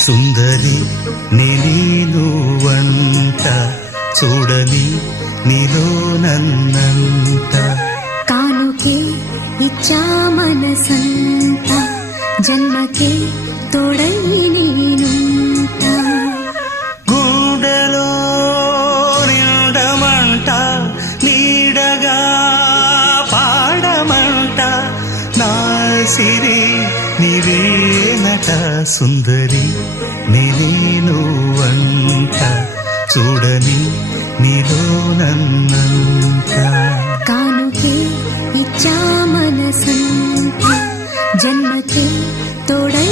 సుందరి నేను వంట చూడని నీలో నన్నంత కానుకే ఇచ్చా మనసంత జన్మకే తోడై నేనుంట గుండెలో నిండమంట నీడగా పాడమంట నా సిరి నీవేనట సుందరి నేను వంట చూడని నీలో నన్నంత కానుకే ఇచ్చా మనసంత జన్మకే తోడై